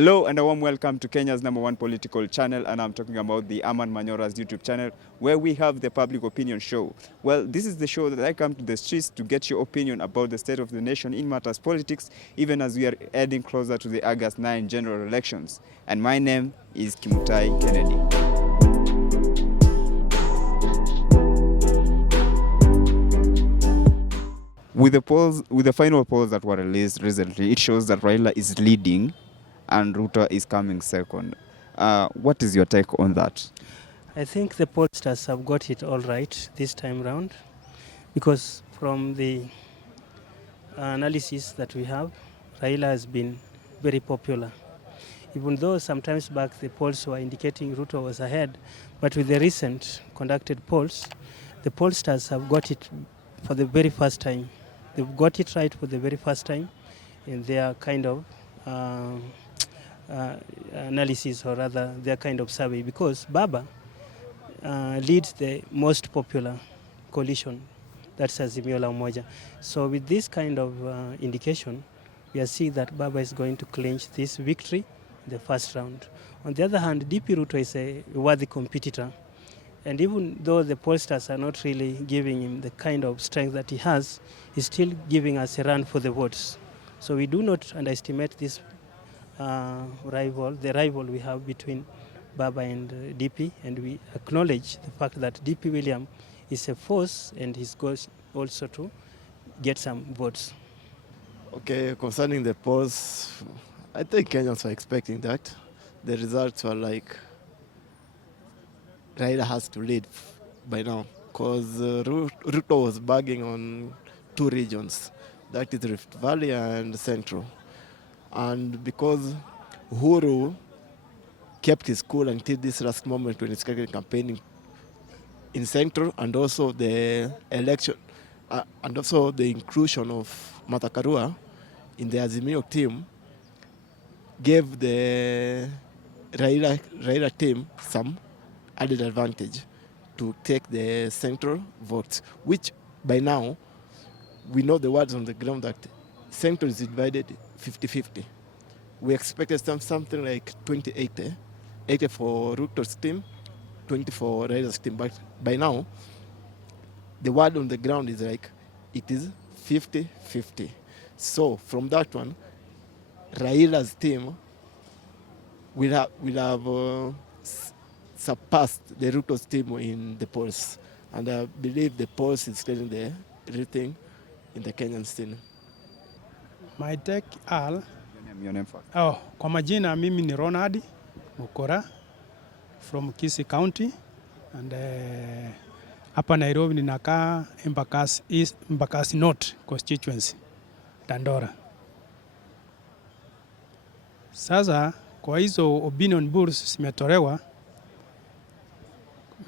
Hello and a warm welcome to Kenya's #1 political channel, and I'm talking about the Herman Manyora's YouTube channel, where we have the public opinion show. Well, this is the show that I come to the streets to get your opinion about the state of the nation in matters politics, even as we are heading closer to the August 9 general elections. And my name is Kimutai Kennedy. With the final polls that were released recently, it shows that Raila is leading and Ruto is coming second. What is your take on that? I think the pollsters have got it all right this time round, because from the analysis that we have, Raila has been very popular. Even though sometimes back the polls were indicating Ruto was ahead, but with the recent conducted polls, the pollsters have got it for the very first time. They've got it right for the very first time in their kind of analysis, or rather their kind of survey, because Baba leads the most popular coalition, that's Azimio la Umoja. So with this kind of indication, we are seeing that Baba is going to clinch this victory in the first round. On the other hand, DP Ruto is a worthy competitor, and even though the pollsters are not really giving him the kind of strength that he has, he's still giving us a run for the votes. So we do not underestimate this the rival we have between Baba and DP, and we acknowledge the fact that DP William is a force and he's going also to get some votes. Okay, concerning the polls, I think Kenyans were expecting that. The results were like Raila has to lead by now, because Ruto was bagging on two regions, that is Rift Valley and Central. And because Uhuru kept his cool until this last moment when he started campaigning in Central, and also the election, and also the inclusion of Karua in the Azimio team, gave the Raila team some added advantage to take the Central votes, which by now we know the words on the ground that Central is divided 50-50. We expected something like 20-80, 80 for Ruto's team, 20 for Raila's team. But by now, the word on the ground is like it is 50-50. So from that one, Raila's team will have surpassed the Ruto's team in the polls. And I believe the polls is telling the real thing in the Kenyan scene. My take all. Your name first. Kwa majina mimi ni Ronald Mukora from Kisii County, and hapa Nairobi ninakaa Embakasi North constituency, Dandora. Sasa kwa hizo opinion polls zimetolewa,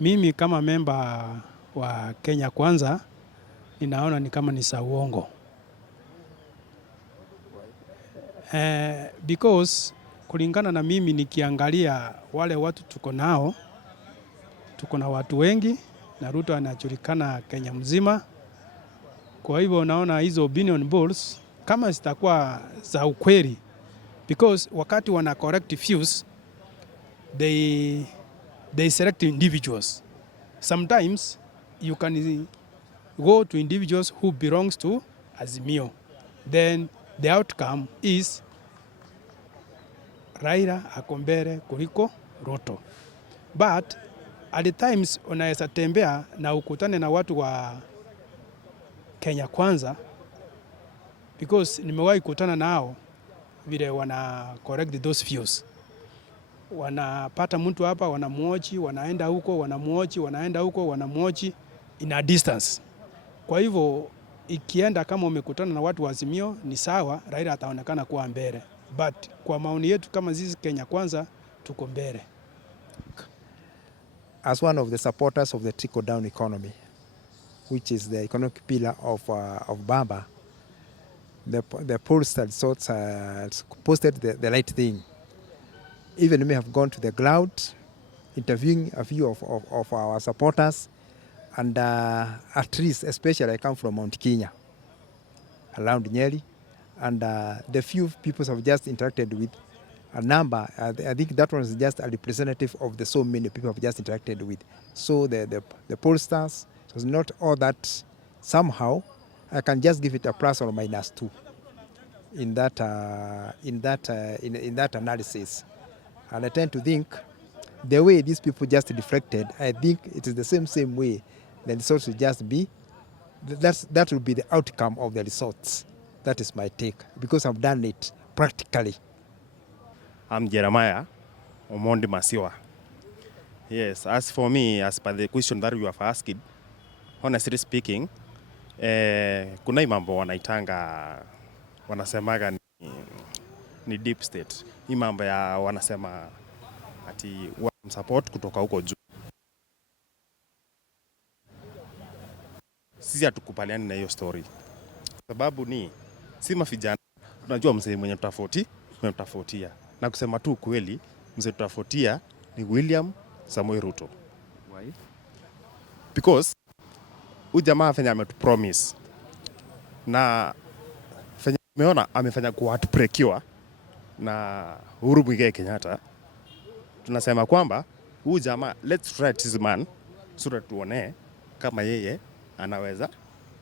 mimi kama memba wa Kenya Kwanza ninaona ni kama ni za uongo. Because kulingana na mimi nikiangalia wale watu tuko nao, tuko na watu wengi na Ruto anajulikana Kenya mzima. Kwa hivyo naona hizo opinion polls kama zitakuwa za ukweli, because wakati wana correct views, they select individuals. Sometimes you can go to individuals who belongs to Azimio, then the outcome is Raila ako mbele kuliko Ruto. But at the times unaweza tembea na ukutane na watu wa Kenya Kwanza, because nimewahi kutana nao vile wana correct those views. Wanapata mtu hapa, wanamuoji, wanaenda huko, wanamuoji, wanaenda huko, wanamuoji in a distance. Kwa hivyo ikienda kama umekutana na watu wa Azimio ni sawa, Raila ataonekana kuwa mbele. But kwa maoni yetu kama sisi Kenya Kwanza tuko mbele. As one of the supporters of the trickle-down economy, which is the economic pillar of Baba, the pollsters posted the right thing. Even we have gone to the ground, interviewing a few of our supporters, and at least, especially I come from Mount Kenya, around Nyeri, and the few people have just interacted with, a number. I think that one is just a representative of the so many people have just interacted with. So the pollsters, it was not all that. Somehow I can just give it a plus or minus 2 in that analysis. And I tend to think the way these people just reflected, I think it is the same way the results will just be. That will be the outcome of the results. That is my take, because I've done it practically. I'm Jeremiah Omondi Masiwa. Yes, as for me, as per the question that you have asked, honestly speaking, kuna hii mambo wanasemaga ni deep state. Hii mambo ya wanasema ati support kutoka huko juu. Sisi hatukubaliani na hiyo story. Sababu ni si mavijana tunajua mzee mwenye tutafautia. Na kusema tu kweli, mzee tutafautia ni William Samoei Ruto. Why? Because huyu jamaa fanya ametupromise na fanya umeona amefanya kuatbreakiwa na Uhuru Kenyatta. Tunasema kwamba huyu jamaa, let's try this man so that tuone kama yeye anaweza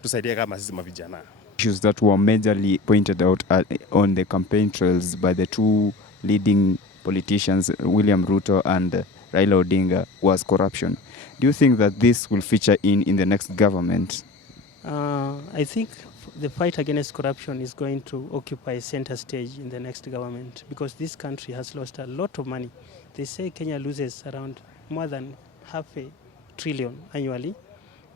tusaidia kama sisi mavijana. Issues that were majorly pointed out on the campaign trails by the two leading politicians, William Ruto and Raila Odinga, was corruption. Do you think that this will feature in the next government? I think the fight against corruption is going to occupy center stage in the next government, because this country has lost a lot of money. They say Kenya loses around more than $500 billion annually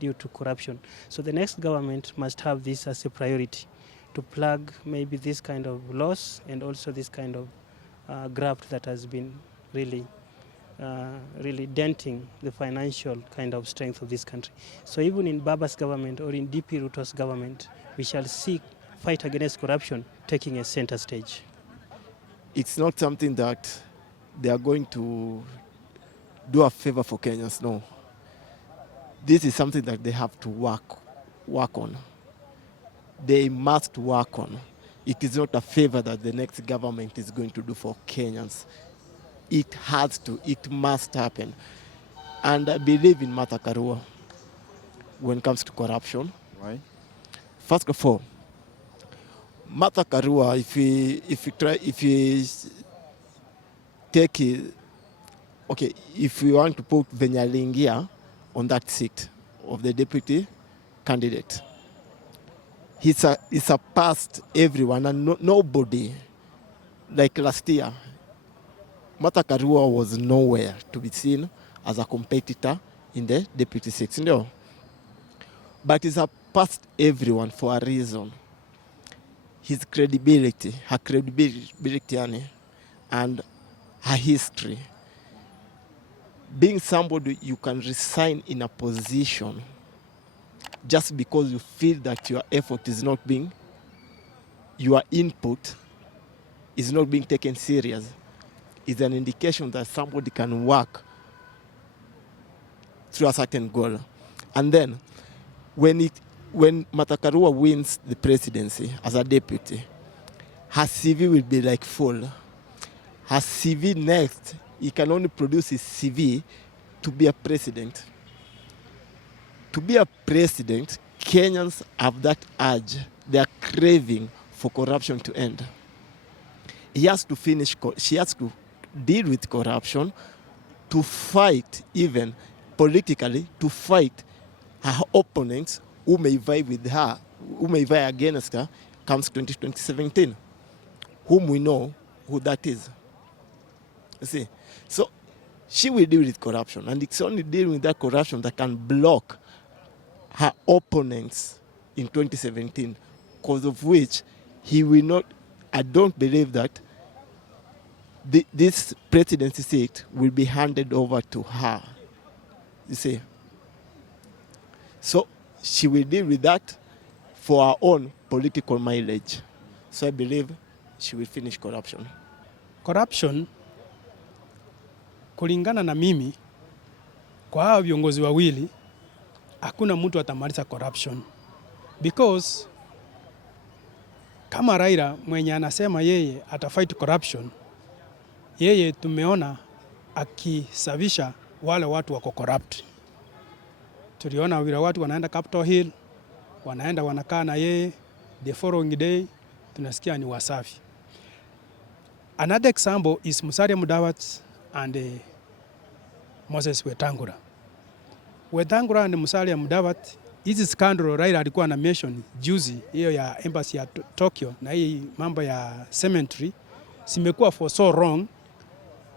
due to corruption. So the next government must have this as a priority, to plug maybe this kind of loss and also this kind of graft that has been really denting the financial kind of strength of this country. So even in Baba's government or in DP Ruto's government, we shall see fight against corruption taking a center stage. It's not something that they are going to do a favor for Kenyans, no. This is something that they have to work on. They must work on. It is not a favor that the next government is going to do for Kenyans. It must happen. And I believe in Karua when it comes to corruption. Why? First of all, Karua, if we want to put Venyalingia on that seat of the deputy candidate, he surpassed everyone, and nobody, like last year, Karua was nowhere to be seen as a competitor in the deputy seat. No. But he surpassed everyone for a reason. His credibility, her credibility, and her history. Being somebody you can resign in a position just because you feel that your effort is not being, your input is not being taken serious, is an indication that somebody can work through a certain goal. And then, when Karua wins the presidency as a deputy, her CV will be like full. Her CV next, he can only produce his CV to be a president. To be a president, Kenyans have that urge. They are craving for corruption to end. She has to deal with corruption, to fight even politically, to fight her opponents who may vie with her, who may vie against her, comes 2017, whom we know who that is. You see? So she will deal with corruption, and it's only dealing with that corruption that can block her opponents in 2017, because of which he will not, I don't believe that this presidency seat will be handed over to her. You see? So she will deal with that for her own political mileage. So I believe she will finish corruption. Corruption, kulingana na mimi, kwa hao viongozi wawili, hakuna mtu atamaliza corruption. Because kama Raila mwenye anasema yeye atafight corruption, yeye tumeona akisavisha wale watu wako corrupt. Tuliona vile watu wanaenda Capitol Hill, wanaenda wanakaa na yeye, the following day tunasikia ni wasafi. Another example is Musalia Mudavadi and Moses Wetangula. Wetangula and Musalia Mudavadi, hizi scandal Raila alikuwa na mention juzi, hiyo ya embassy ya Tokyo na hii mambo ya cemetery, simekuwa for so wrong,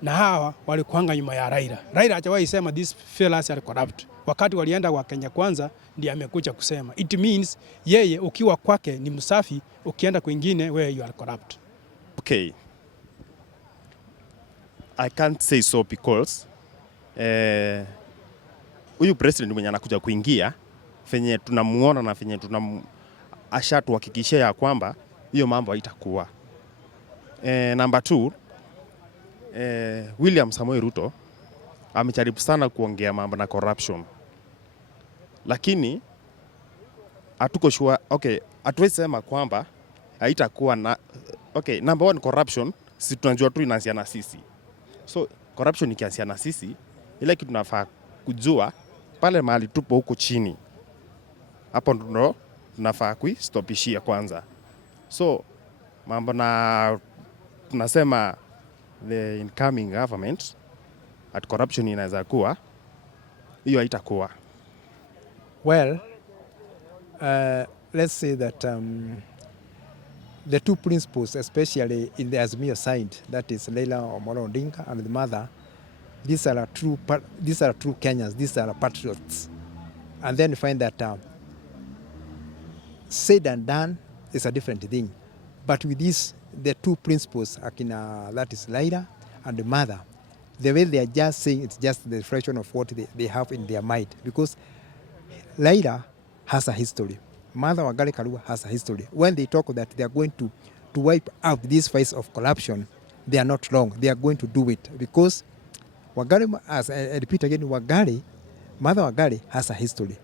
na hawa walikuanga nyuma ya Raila. Raila hajawahi sema these fellas are corrupt. Wakati walienda wa Kenya Kwanza ndiye amekuja kusema. It means yeye ukiwa kwake ni msafi, ukienda kwingine wewe you are corrupt. Okay. I can't say so because huyu president mwenye anakuja kuingia fenye tunamuona na fenye ashatuhakikishia ya kwamba hiyo mambo haitakuwa. Number 2, William Samoei Ruto amejaribu sana kuongea mambo na corruption, lakini hatuko sure. Okay, hatuwezi sema kwamba haitakuwa na okay. Number 1, corruption si tunajua tu inaanzia na sisi, so corruption ikianzia na sisi, ile kitu tunafaa kujua pale mahali tupo huko chini, hapo ndo tunafaa kuistopishia kwanza. So mambo na tunasema the incoming government at corruption inaweza kuwa hiyo haitakuwa. Well, let's say that the two principles, especially in the Azimio side, that is Raila Amolo Odinga and the mother, these are true Kenyans, these are patriots. And then you find that said and done is a different thing. But with this, the two principles, that is Raila and the mother, the way they are just saying, it's just the reflection of what they have in their mind. Because Raila has a history. Mother Wangari Karua has a history. When they talk that they are going to wipe out these fights of corruption, they are not wrong. They are going to do it. Because Wangari, as I repeat again, Mother Wangari has a history.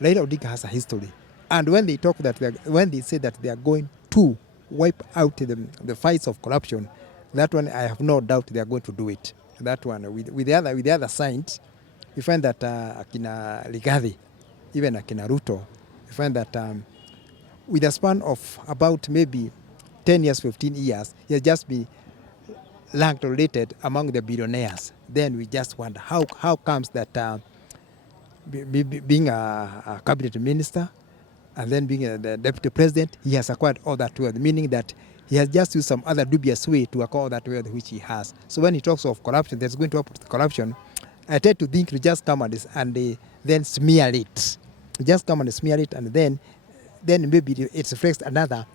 Raila Odinga has a history. And when they talk that, when they say that they are going to wipe out the fights of corruption, that one I have no doubt they are going to do it. That one with the other signs, we find that Akina Rigathi, even Akina Ruto, we find that with a span of about maybe 10 years, 15 years, he has just been ranked related among the billionaires. Then we just wonder how comes that being a cabinet minister and then being the deputy president, he has acquired all that wealth, meaning that he has just used some other dubious way to acquire that wealth which he has. So when he talks of corruption, that's going to happen to corruption, I tend to think to just come and then smear it. Just come and smear it, and then maybe it reflects another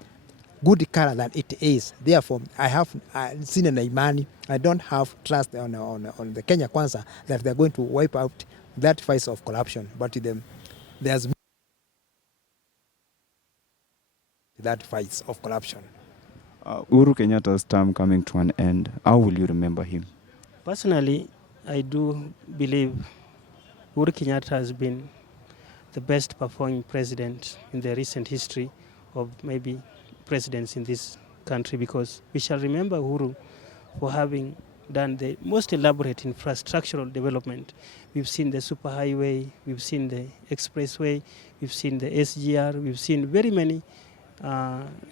good color than it is. Therefore, I have seen an imani. I don't have trust on the Kenya Kwanza that they're going to wipe out that fight of corruption. But there's that fight of corruption. Uhuru Kenyatta's term coming to an end. How will you remember him? Personally, I do believe Uhuru Kenyatta has been the best performing president in the recent history of maybe presidents in this country, because we shall remember Uhuru for having done the most elaborate infrastructural development. We've seen the superhighway, we've seen the expressway, we've seen the SGR, we've seen very many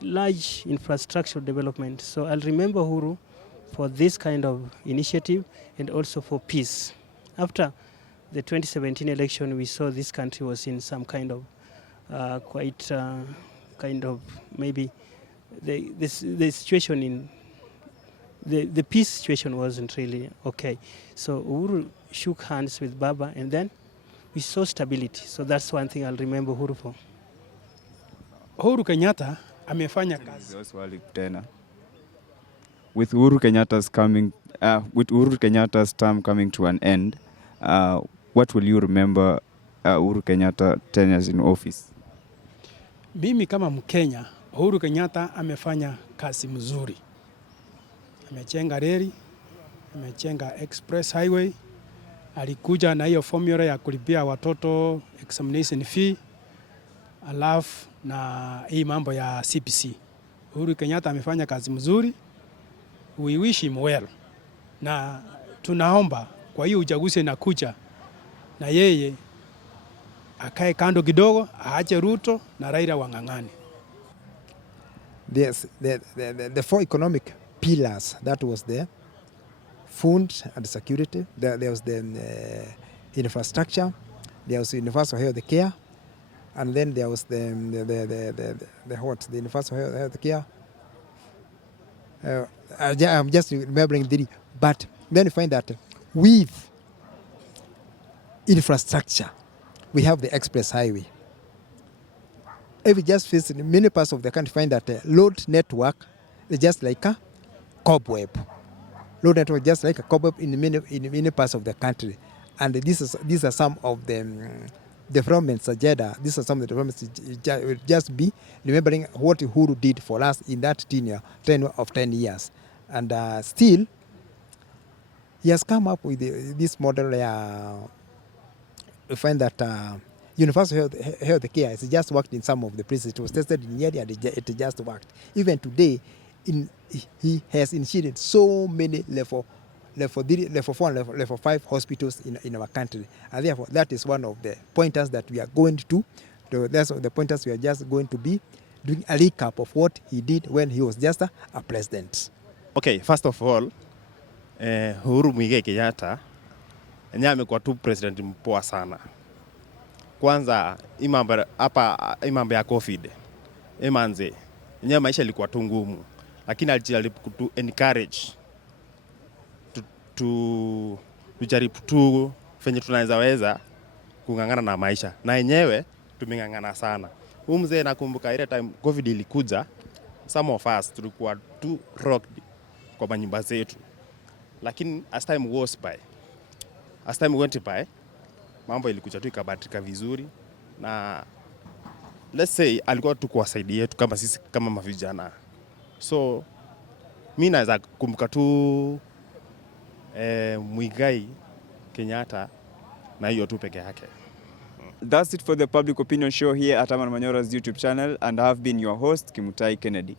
large infrastructural development. So I'll remember Uhuru for this kind of initiative and also for peace. After the 2017 election, we saw this country was in some kind of maybe the situation in the peace situation wasn't really okay. So Uhuru shook hands with Baba, and then we saw stability. So that's one thing I'll remember Uhuru for. Uhuru Kenyatta amefanya kazi. With Uhuru Kenyatta's term coming to an end, what will you remember Uhuru Kenyatta 10 years in office? Mimi kama Mkenya, Uhuru Kenyatta amefanya kazi mzuri. Amechenga reli, amechenga express highway, alikuja na hiyo formula ya kulipia watoto examination fee, alafu na hii mambo ya CPC. Uhuru Kenyatta amefanya kazi mzuri. We wish him well. na tunaomba kwa hiyo uchaguzi inakuja na yeye akae kando kidogo, aache Ruto na Raila wang'ang'ane. There's the four economic pillars that was there: food and security. There was the infrastructure. There was universal health care, and then there was the universal health care. I'm just remembering three, but then you find that with infrastructure, we have the express highway. If you just visit many parts of the country, find that road network is just like a cobweb. Road network just like a cobweb in many parts of the country, and these are some of the developments agenda. These are some of the developments. Just be remembering what Uhuru did for us in that tenure of 10 years, and still he has come up with this model. We find that universal health care has just worked in some of the places. It was tested in Nyeri and it just worked. Even today, he has initiated so many level 3, level 4, and level 5 hospitals in our country. And therefore, that is one of the pointers that we are going to that's the pointers we are just going to be doing a recap of what he did when he was just a president. Okay, first of all, Uhuru Kenyatta enyewe amekuwa tu president mpoa sana. Kwanza imambo ya COVID, manze enyewe maisha ilikuwa tu ngumu, lakini alijaribu kutu encourage tujaribu tu fenye tunaweza weza kung'ang'ana na maisha, na enyewe tumeng'ang'ana sana. Huyu mzee nakumbuka ile time COVID ilikuja, some of us tulikuwa tu rocked kwa manyumba zetu, lakini as time went by, mambo ilikuja tu ikabadilika vizuri, na let's say alikuwa tu kuwasaidia yetu kama sisi kama mavijana. So mimi naweza kumbuka tu Muigai Kenyatta na hiyo tu peke yake. That's it for the public opinion show here at Herman Manyora's YouTube channel, and I have been your host, Kimutai Kennedy.